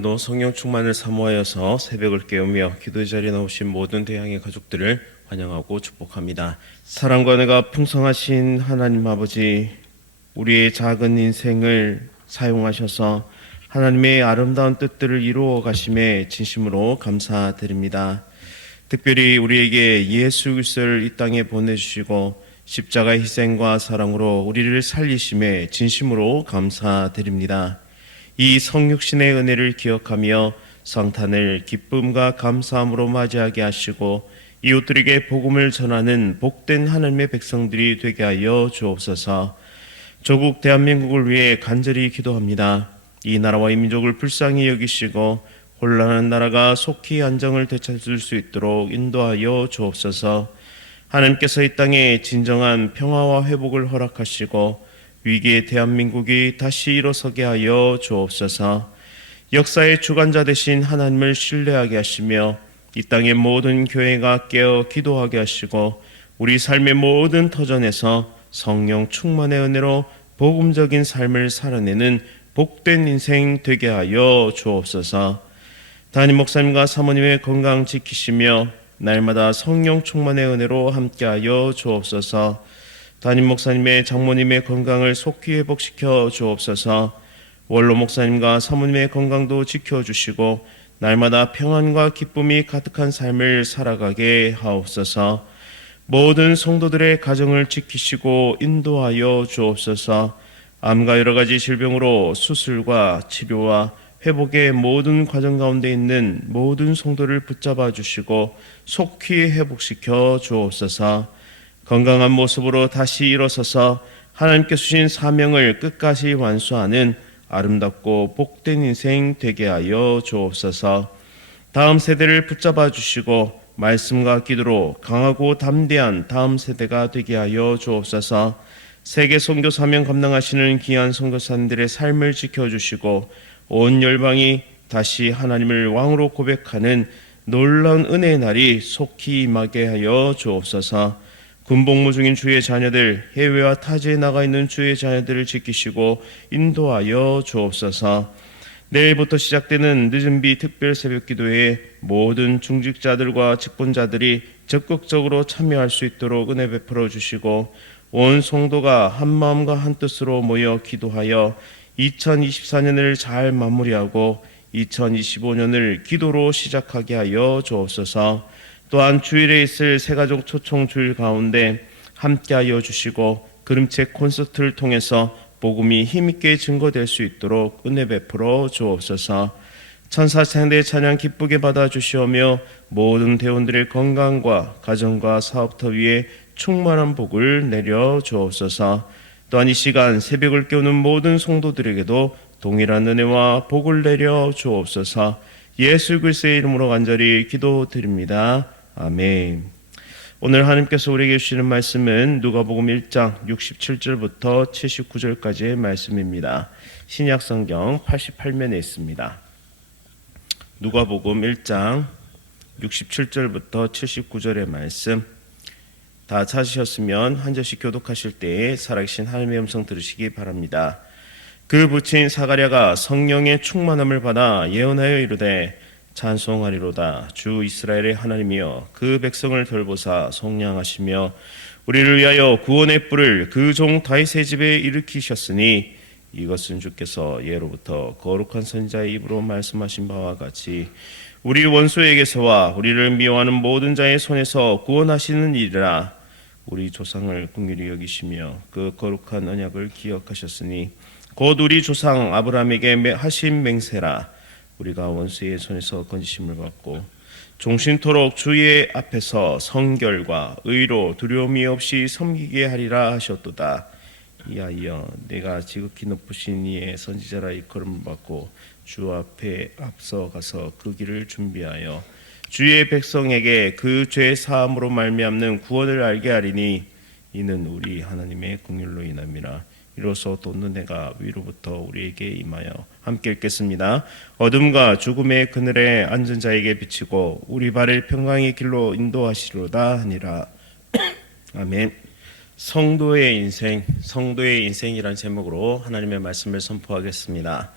오늘도 성령 충만을 사모하여서 새벽을 깨우며 기도 자리에 나오신 모든 대양의 가족들을 환영하고 축복합니다. 사랑과 은혜가 풍성하신 하나님 아버지, 우리의 작은 인생을 사용하셔서 하나님의 아름다운 뜻들을 이루어 가심에 진심으로 감사드립니다. 특별히 우리에게 예수 그리스도를 이 땅에 보내주시고 십자가의 희생과 사랑으로 우리를 살리심에 진심으로 감사드립니다. 이 성육신의 은혜를 기억하며 성탄을 기쁨과 감사함으로 맞이하게 하시고 이웃들에게 복음을 전하는 복된 하나님의 백성들이 되게 하여 주옵소서. 조국 대한민국을 위해 간절히 기도합니다. 이 나라와 이 민족을 불쌍히 여기시고 혼란한 나라가 속히 안정을 되찾을 수 있도록 인도하여 주옵소서. 하나님께서 이 땅에 진정한 평화와 회복을 허락하시고 위기의 대한민국이 다시 일어서게 하여 주옵소서. 역사의 주관자 되신 하나님을 신뢰하게 하시며 이 땅의 모든 교회가 깨어 기도하게 하시고 우리 삶의 모든 터전에서 성령 충만의 은혜로 복음적인 삶을 살아내는 복된 인생 되게 하여 주옵소서. 담임 목사님과 사모님의 건강 지키시며 날마다 성령 충만의 은혜로 함께하여 주옵소서. 담임 목사님의 장모님의 건강을 속히 회복시켜 주옵소서. 원로 목사님과 사모님의 건강도 지켜주시고 날마다 평안과 기쁨이 가득한 삶을 살아가게 하옵소서. 모든 성도들의 가정을 지키시고 인도하여 주옵소서. 암과 여러 가지 질병으로 수술과 치료와 회복의 모든 과정 가운데 있는 모든 성도를 붙잡아 주시고 속히 회복시켜 주옵소서. 건강한 모습으로 다시 일어서서 하나님께 주신 사명을 끝까지 완수하는 아름답고 복된 인생 되게 하여 주옵소서. 다음 세대를 붙잡아 주시고 말씀과 기도로 강하고 담대한 다음 세대가 되게 하여 주옵소서. 세계 선교 사명 감당하시는 귀한 선교사님들의 삶을 지켜주시고 온 열방이 다시 하나님을 왕으로 고백하는 놀라운 은혜의 날이 속히 임하게 하여 주옵소서. 군복무 중인 주의 자녀들, 해외와 타지에 나가 있는 주의 자녀들을 지키시고 인도하여 주옵소서. 내일부터 시작되는 늦은비 특별 새벽 기도에 모든 중직자들과 직분자들이 적극적으로 참여할 수 있도록 은혜 베풀어 주시고 온 성도가 한 마음과 한 뜻으로 모여 기도하여 2024년을 잘 마무리하고 2025년을 기도로 시작하게 하여 주옵소서. 또한 주일에 있을 새가족 초청 주일 가운데 함께하여 주시고 그림책 콘서트를 통해서 복음이 힘있게 증거될 수 있도록 은혜 베풀어 주옵소서. 천사창대 찬양 기쁘게 받아주시오며 모든 대원들의 건강과 가정과 사업터 위에 충만한 복을 내려 주옵소서. 또한 이 시간 새벽을 깨우는 모든 성도들에게도 동일한 은혜와 복을 내려 주옵소서. 예수 그리스도의 이름으로 간절히 기도드립니다. 아멘. 오늘 하나님께서 우리에게 주시는 말씀은 누가복음 1장 67절부터 79절까지의 말씀입니다. 신약 성경 88면에 있습니다. 누가복음 1장 67절부터 79절의 말씀 다 찾으셨으면 한 절씩 교독하실 때에 살아계신 하나님의 음성 들으시기 바랍니다. 그 부친 사가랴가 성령의 충만함을 받아 예언하여 이르되 찬송하리로다. 주 이스라엘의 하나님이여 그 백성을 돌보사 속량하시며 우리를 위하여 구원의 뿔을 그 종 다윗의 집에 일으키셨으니 이것은 주께서 예로부터 거룩한 선지자의 입으로 말씀하신 바와 같이 우리 원수에게서와 우리를 미워하는 모든 자의 손에서 구원하시는 일이라. 우리 조상을 긍휼히 여기시며 그 거룩한 언약을 기억하셨으니 곧 우리 조상 아브라함에게 하신 맹세라. 우리가 원수의 손에서 건지심을 받고 종신토록 주의 앞에서 성결과 의로 두려움이 없이 섬기게 하리라 하셨도다. 이하여 내가 지극히 높으신 이의 선지자라 일컬음을 받고 주 앞에 앞서가서 그 길을 준비하여 주의 백성에게 그 죄 사함으로 말미암는 구원을 알게 하리니 이는 우리 하나님의 긍휼로 인함이라. 이로써 돋는 해가 위로부터 우리에게 임하여 함께 읽겠습니다. 어둠과 죽음의 그늘에 앉은 자에게 비치고 우리 발을 평강의 길로 인도하시로다 하니라. 아멘. 성도의 인생이란 제목으로 하나님의 말씀을 선포하겠습니다.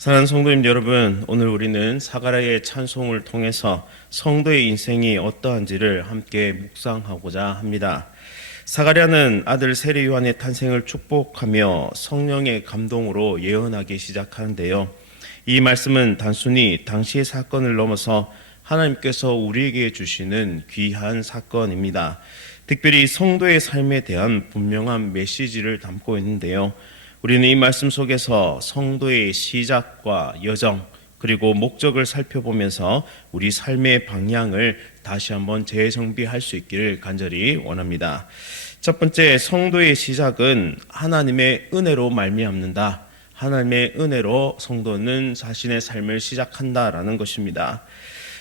사랑하는 성도님 여러분, 오늘 우리는 사가랴의 찬송을 통해서 성도의 인생이 어떠한지를 함께 묵상하고자 합니다. 사가랴는 아들 세례 요한의 탄생을 축복하며 성령의 감동으로 예언하기 시작하는데요. 이 말씀은 단순히 당시의 사건을 넘어서 하나님께서 우리에게 주시는 귀한 사건입니다. 특별히 성도의 삶에 대한 분명한 메시지를 담고 있는데요. 우리는 이 말씀 속에서 성도의 시작과 여정 그리고 목적을 살펴보면서 우리 삶의 방향을 다시 한번 재정비할 수 있기를 간절히 원합니다. 첫 번째, 성도의 시작은 하나님의 은혜로 말미암는다. 하나님의 은혜로 성도는 자신의 삶을 시작한다라는 것입니다.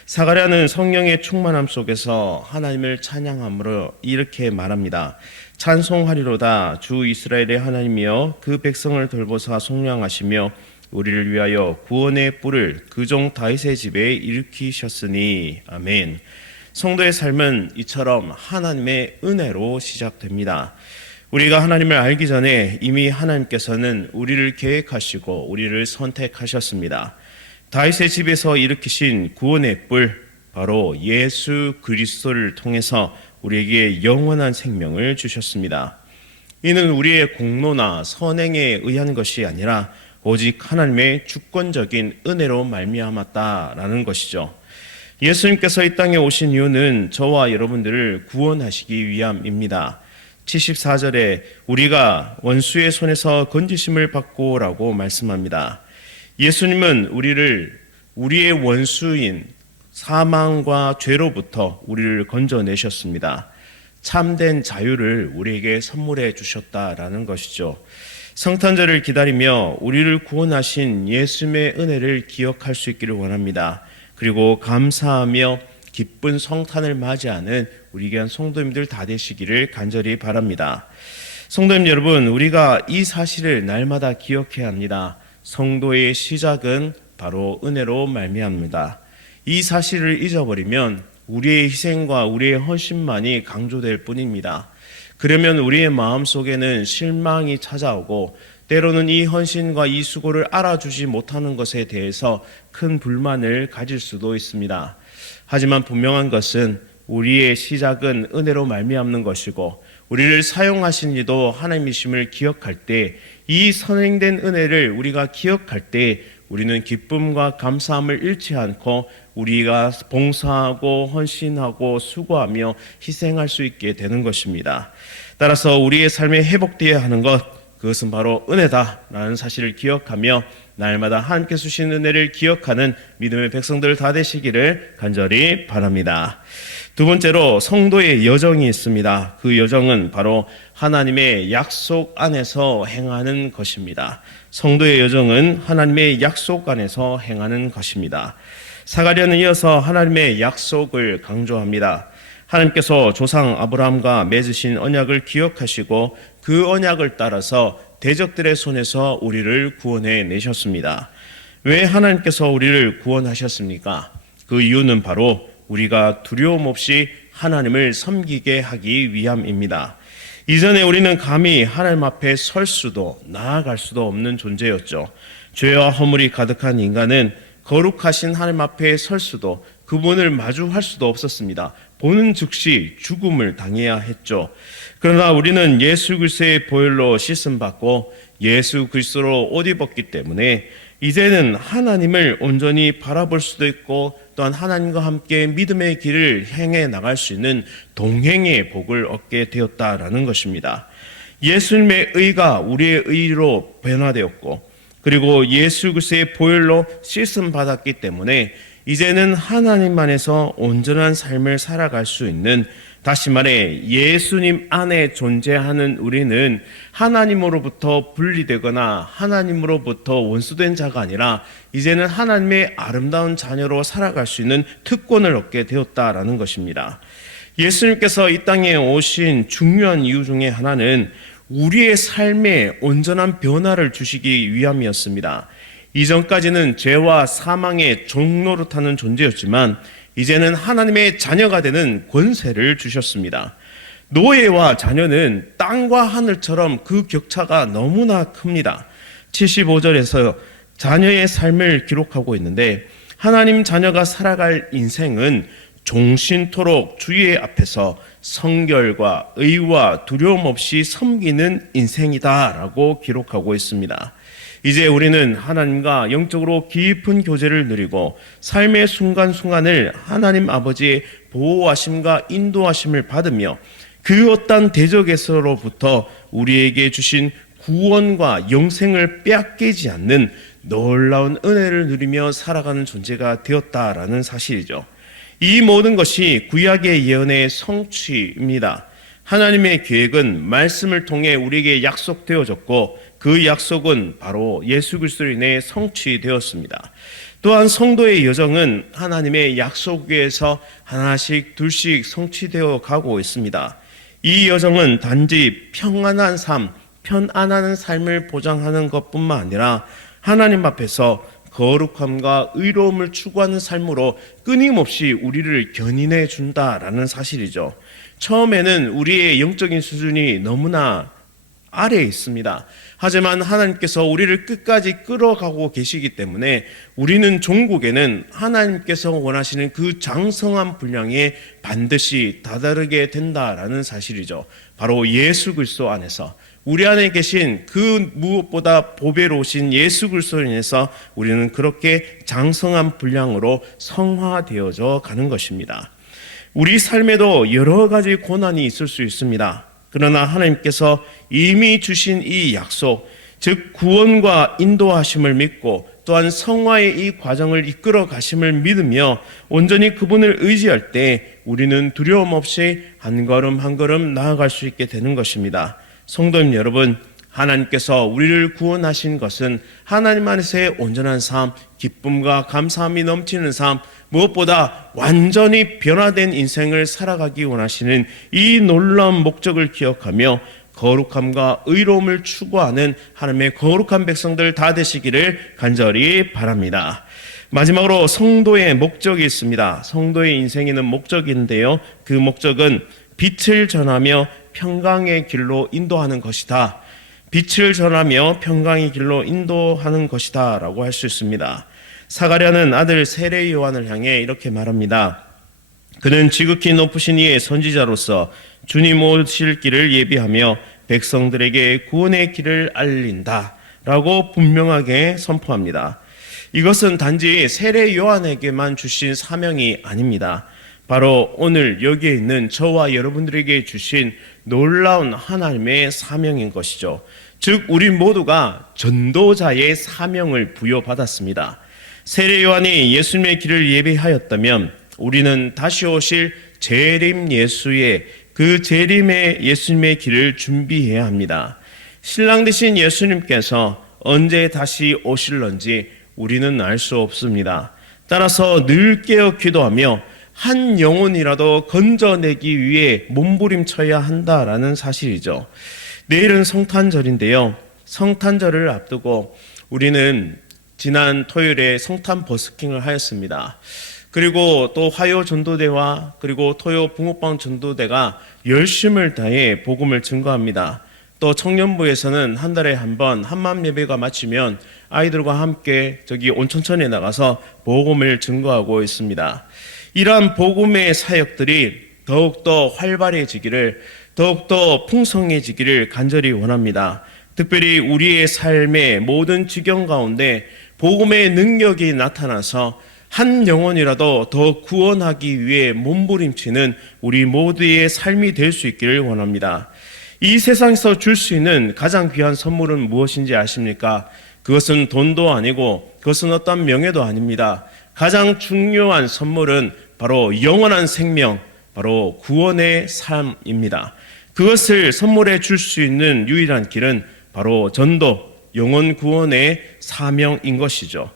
사가랴는 성령의 충만함 속에서 하나님을 찬양함으로 이렇게 말합니다. 찬송하리로다 주 이스라엘의 하나님이여 그 백성을 돌보사 속량하시며 우리를 위하여 구원의 뿔을 그 종 다윗의 집에 일으키셨으니 아멘. 성도의 삶은 이처럼 하나님의 은혜로 시작됩니다. 우리가 하나님을 알기 전에 이미 하나님께서는 우리를 계획하시고 우리를 선택하셨습니다. 다윗의 집에서 일으키신 구원의 뿔, 바로 예수 그리스도를 통해서 우리에게 영원한 생명을 주셨습니다. 이는 우리의 공로나 선행에 의한 것이 아니라 오직 하나님의 주권적인 은혜로 말미암았다라는 것이죠. 예수님께서 이 땅에 오신 이유는 저와 여러분들을 구원하시기 위함입니다. 74절에 우리가 원수의 손에서 건지심을 받고라고 말씀합니다. 예수님은 우리의 원수인 사망과 죄로부터 우리를 건져내셨습니다. 참된 자유를 우리에게 선물해 주셨다라는 것이죠. 성탄절을 기다리며 우리를 구원하신 예수님의 은혜를 기억할 수 있기를 원합니다. 그리고 감사하며 기쁜 성탄을 맞이하는 우리 귀한 성도님들 다 되시기를 간절히 바랍니다. 성도님 여러분, 우리가 이 사실을 날마다 기억해야 합니다. 성도의 시작은 바로 은혜로 말미암니다. 이 사실을 잊어버리면 우리의 희생과 우리의 헌신만이 강조될 뿐입니다. 그러면 우리의 마음속에는 실망이 찾아오고 때로는 이 헌신과 이 수고를 알아주지 못하는 것에 대해서 큰 불만을 가질 수도 있습니다. 하지만 분명한 것은 우리의 시작은 은혜로 말미암는 것이고 우리를 사용하신 이도 하나님이심을 기억할 때, 이 선행된 은혜를 우리가 기억할 때 우리는 기쁨과 감사함을 잃지 않고 우리가 봉사하고 헌신하고 수고하며 희생할 수 있게 되는 것입니다. 따라서 우리의 삶에 회복되어야 하는 그것은 바로 은혜다라는 사실을 기억하며 날마다 하나님께서 주신 은혜를 기억하는 믿음의 백성들 다 되시기를 간절히 바랍니다. 두 번째로 성도의 여정이 있습니다. 그 여정은 바로 하나님의 약속 안에서 행하는 것입니다. 성도의 여정은 하나님의 약속 안에서 행하는 것입니다. 사가랴는 이어서 하나님의 약속을 강조합니다. 하나님께서 조상 아브라함과 맺으신 언약을 기억하시고 그 언약을 따라서 대적들의 손에서 우리를 구원해 내셨습니다. 왜 하나님께서 우리를 구원하셨습니까? 그 이유는 바로 우리가 두려움 없이 하나님을 섬기게 하기 위함입니다. 이전에 우리는 감히 하나님 앞에 설 수도 나아갈 수도 없는 존재였죠. 죄와 허물이 가득한 인간은 거룩하신 하나님 앞에 설 수도 그분을 마주할 수도 없었습니다. 보는 즉시 죽음을 당해야 했죠. 그러나 우리는 예수 그리스도의 보혈로 씻음받고 예수 그리스도로 옷 입었기 때문에 이제는 하나님을 온전히 바라볼 수도 있고 또한 하나님과 함께 믿음의 길을 행해 나갈 수 있는 동행의 복을 얻게 되었다라는 것입니다. 예수님의 의가 우리의 의로 변화되었고 그리고 예수 그리스도의 보혈로 씻음 받았기 때문에 이제는 하나님 안에서 온전한 삶을 살아갈 수 있는, 다시 말해 예수님 안에 존재하는 우리는 하나님으로부터 분리되거나 하나님으로부터 원수된 자가 아니라 이제는 하나님의 아름다운 자녀로 살아갈 수 있는 특권을 얻게 되었다라는 것입니다. 예수님께서 이 땅에 오신 중요한 이유 중에 하나는 우리의 삶에 온전한 변화를 주시기 위함이었습니다. 이전까지는 죄와 사망의 종노릇하는 존재였지만 이제는 하나님의 자녀가 되는 권세를 주셨습니다. 노예와 자녀는 땅과 하늘처럼 그 격차가 너무나 큽니다. 75절에서 자녀의 삶을 기록하고 있는데, 하나님 자녀가 살아갈 인생은 종신토록 주의 앞에서 성결과 의와 두려움 없이 섬기는 인생이다라고 기록하고 있습니다. 이제 우리는 하나님과 영적으로 깊은 교제를 누리고 삶의 순간순간을 하나님 아버지의 보호하심과 인도하심을 받으며 그 어떤 대적에서로부터 우리에게 주신 구원과 영생을 빼앗기지 않는 놀라운 은혜를 누리며 살아가는 존재가 되었다라는 사실이죠. 이 모든 것이 구약의 예언의 성취입니다. 하나님의 계획은 말씀을 통해 우리에게 약속되어졌고 그 약속은 바로 예수 그리스도로 인해 성취되었습니다. 또한 성도의 여정은 하나님의 약속 위에서 하나씩 둘씩 성취되어 가고 있습니다. 이 여정은 단지 평안한 삶, 편안한 삶을 보장하는 것뿐만 아니라 하나님 앞에서 거룩함과 의로움을 추구하는 삶으로 끊임없이 우리를 견인해 준다라는 사실이죠. 처음에는 우리의 영적인 수준이 너무나 아래에 있습니다. 하지만 하나님께서 우리를 끝까지 끌어가고 계시기 때문에 우리는 종국에는 하나님께서 원하시는 그 장성한 분량에 반드시 다다르게 된다라는 사실이죠. 바로 예수 그리스도 안에서 우리 안에 계신 그 무엇보다 보배로우신 예수 그리스도로 인해서 우리는 그렇게 장성한 분량으로 성화되어져 가는 것입니다. 우리 삶에도 여러 가지 고난이 있을 수 있습니다. 그러나 하나님께서 이미 주신 이 약속, 즉 구원과 인도하심을 믿고 또한 성화의 이 과정을 이끌어 가심을 믿으며 온전히 그분을 의지할 때 우리는 두려움 없이 한 걸음 한 걸음 나아갈 수 있게 되는 것입니다. 성도님 여러분, 하나님께서 우리를 구원하신 것은 하나님 안에서의 온전한 삶, 기쁨과 감사함이 넘치는 삶, 무엇보다 완전히 변화된 인생을 살아가기 원하시는 이 놀라운 목적을 기억하며 거룩함과 의로움을 추구하는 하나님의 거룩한 백성들 다 되시기를 간절히 바랍니다. 마지막으로 성도의 목적이 있습니다. 성도의 인생에는 목적인데요, 그 목적은 빛을 전하며 평강의 길로 인도하는 것이다. 빛을 전하며 평강의 길로 인도하는 것이다 라고 할 수 있습니다. 사가랴는 아들 세례 요한을 향해 이렇게 말합니다. 그는 지극히 높으신 이의 선지자로서 주님 오실 길을 예비하며 백성들에게 구원의 길을 알린다 라고 분명하게 선포합니다. 이것은 단지 세례 요한에게만 주신 사명이 아닙니다. 바로 오늘 여기에 있는 저와 여러분들에게 주신 놀라운 하나님의 사명인 것이죠. 즉 우리 모두가 전도자의 사명을 부여받았습니다. 세례 요한이 예수님의 길을 예비하였다면 우리는 다시 오실 재림 예수의 그 재림의 예수님의 길을 준비해야 합니다. 신랑 되신 예수님께서 언제 다시 오실런지 우리는 알 수 없습니다. 따라서 늘 깨어 기도하며 한 영혼이라도 건져내기 위해 몸부림쳐야 한다라는 사실이죠. 내일은 성탄절인데요. 성탄절을 앞두고 우리는 지난 토요일에 성탄 버스킹을 하였습니다. 그리고 또 화요 전도대와 그리고 토요 붕어빵 전도대가 열심을 다해 복음을 증거합니다. 또 청년부에서는 한 달에 한 번 한맘 예배가 마치면 아이들과 함께 저기 온천천에 나가서 복음을 증거하고 있습니다. 이러한 복음의 사역들이 더욱더 활발해지기를, 더욱더 풍성해지기를 간절히 원합니다. 특별히 우리의 삶의 모든 지경 가운데 복음의 능력이 나타나서 한 영혼이라도 더 구원하기 위해 몸부림치는 우리 모두의 삶이 될 수 있기를 원합니다. 이 세상에서 줄 수 있는 가장 귀한 선물은 무엇인지 아십니까? 그것은 돈도 아니고 그것은 어떤 명예도 아닙니다. 가장 중요한 선물은 바로 영원한 생명, 바로 구원의 삶입니다. 그것을 선물해 줄 수 있는 유일한 길은 바로 전도, 영혼 구원의 사명인 것이죠.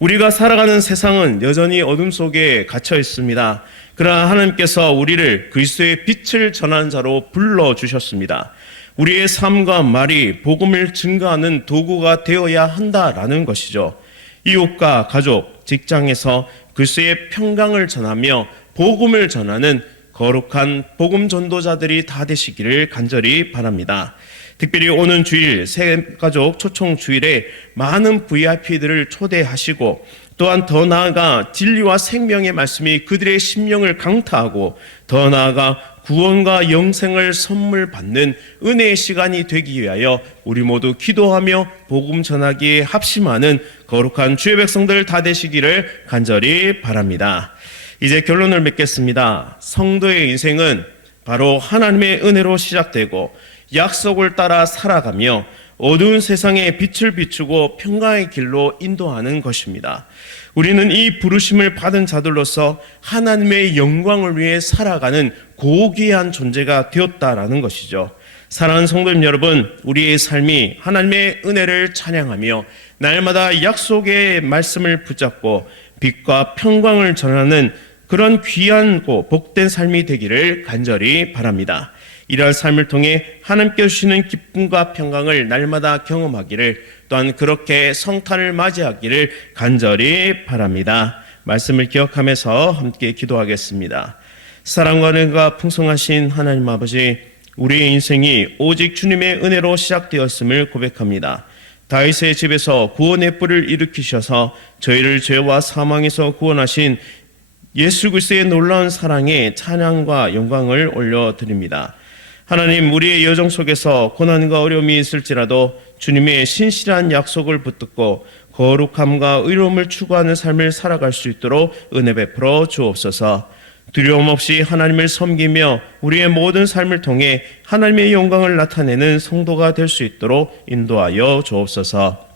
우리가 살아가는 세상은 여전히 어둠 속에 갇혀 있습니다. 그러나 하나님께서 우리를 그리스도의 빛을 전하는 자로 불러주셨습니다. 우리의 삶과 말이 복음을 증거하는 도구가 되어야 한다라는 것이죠. 이웃과 가족, 직장에서 그리스도의 평강을 전하며 복음을 전하는 거룩한 복음 전도자들이 다 되시기를 간절히 바랍니다. 특별히 오는 주일 새가족 초청 주일에 많은 VIP들을 초대하시고 또한 더 나아가 진리와 생명의 말씀이 그들의 심령을 강타하고 더 나아가 구원과 영생을 선물 받는 은혜의 시간이 되기 위하여 우리 모두 기도하며 복음 전하기에 합심하는 거룩한 주의 백성들 다 되시기를 간절히 바랍니다. 이제 결론을 맺겠습니다. 성도의 인생은 바로 하나님의 은혜로 시작되고 약속을 따라 살아가며 어두운 세상에 빛을 비추고 평강의 길로 인도하는 것입니다. 우리는 이 부르심을 받은 자들로서 하나님의 영광을 위해 살아가는 고귀한 존재가 되었다라는 것이죠. 사랑하는 성도님 여러분, 우리의 삶이 하나님의 은혜를 찬양하며 날마다 약속의 말씀을 붙잡고 빛과 평강을 전하는 그런 귀하고 복된 삶이 되기를 간절히 바랍니다. 이러한 삶을 통해 하나님께 주시는 기쁨과 평강을 날마다 경험하기를, 또한 그렇게 성탄을 맞이하기를 간절히 바랍니다. 말씀을 기억하면서 함께 기도하겠습니다. 사랑과 은혜가 풍성하신 하나님 아버지, 우리의 인생이 오직 주님의 은혜로 시작되었음을 고백합니다. 다윗의 집에서 구원의 뿔을 일으키셔서 저희를 죄와 사망에서 구원하신 예수 그리스도의 놀라운 사랑에 찬양과 영광을 올려드립니다. 하나님, 우리의 여정 속에서 고난과 어려움이 있을지라도 주님의 신실한 약속을 붙들고 거룩함과 의로움을 추구하는 삶을 살아갈 수 있도록 은혜 베풀어 주옵소서. 두려움 없이 하나님을 섬기며 우리의 모든 삶을 통해 하나님의 영광을 나타내는 성도가 될 수 있도록 인도하여 주옵소서.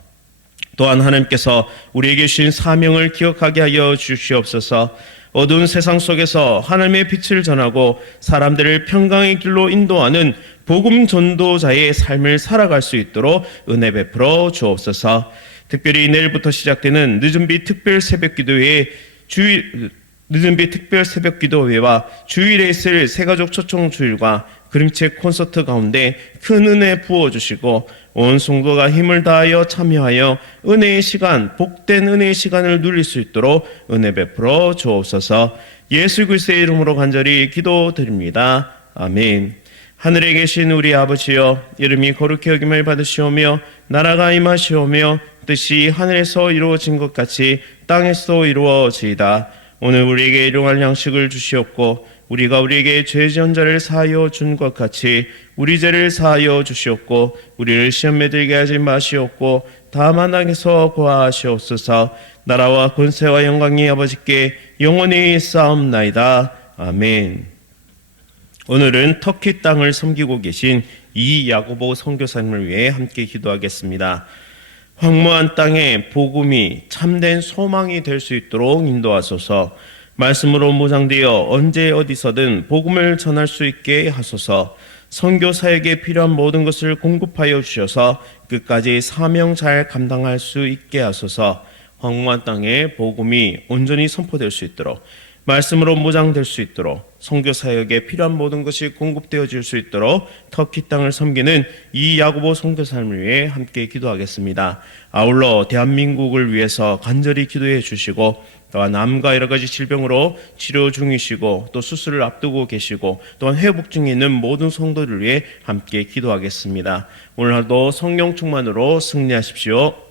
또한 하나님께서 우리에게 주신 사명을 기억하게 하여 주시옵소서. 어두운 세상 속에서 하나님의 빛을 전하고 사람들을 평강의 길로 인도하는 복음 전도자의 삶을 살아갈 수 있도록 은혜 베풀어 주옵소서. 특별히 내일부터 시작되는 늦은비 특별 새벽기도회의 늦은비 특별 새벽기도회와 주일에 있을 새가족 초청 주일과 그림책 콘서트 가운데 큰 은혜 부어주시고 온 성도가 힘을 다하여 참여하여 은혜의 시간, 복된 은혜의 시간을 누릴 수 있도록 은혜 베풀어 주옵소서. 예수 그리스도의 이름으로 간절히 기도드립니다. 아멘. 하늘에 계신 우리 아버지여, 이름이 거룩히 여김을 받으시오며 나라가 임하시오며 뜻이 하늘에서 이루어진 것 같이 땅에서도 이루어지이다. 오늘 우리에게 일용할 양식을 주시옵고 우리가 우리에게 죄 지은 자를 사하여 준 것 같이 우리 죄를 사하여 주시옵고 우리를 시험에 들게 하지 마시옵고 다만 악에서 구하시옵소서. 나라와 권세와 영광이 아버지께 영원히 쌓옵나이다. 아멘. 오늘은 터키 땅을 섬기고 계신 이야고보 선교사님을 위해 함께 기도하겠습니다. 황무한 땅에 복음이 참된 소망이 될 수 있도록 인도하소서. 말씀으로 무장되어 언제 어디서든 복음을 전할 수 있게 하소서. 선교사에게 필요한 모든 것을 공급하여 주셔서 끝까지 사명 잘 감당할 수 있게 하소서. 황무한 땅에 복음이 온전히 선포될 수 있도록, 말씀으로 무장될 수 있도록, 선교사에게 필요한 모든 것이 공급되어질 수 있도록 터키 땅을 섬기는 이 야고보 선교사님을 위해 함께 기도하겠습니다. 아울러 대한민국을 위해서 간절히 기도해 주시고, 또한 암과 여러 가지 질병으로 치료 중이시고 또 수술을 앞두고 계시고 또한 회복 중에 있는 모든 성도를 위해 함께 기도하겠습니다. 오늘 하루도 성령 충만으로 승리하십시오.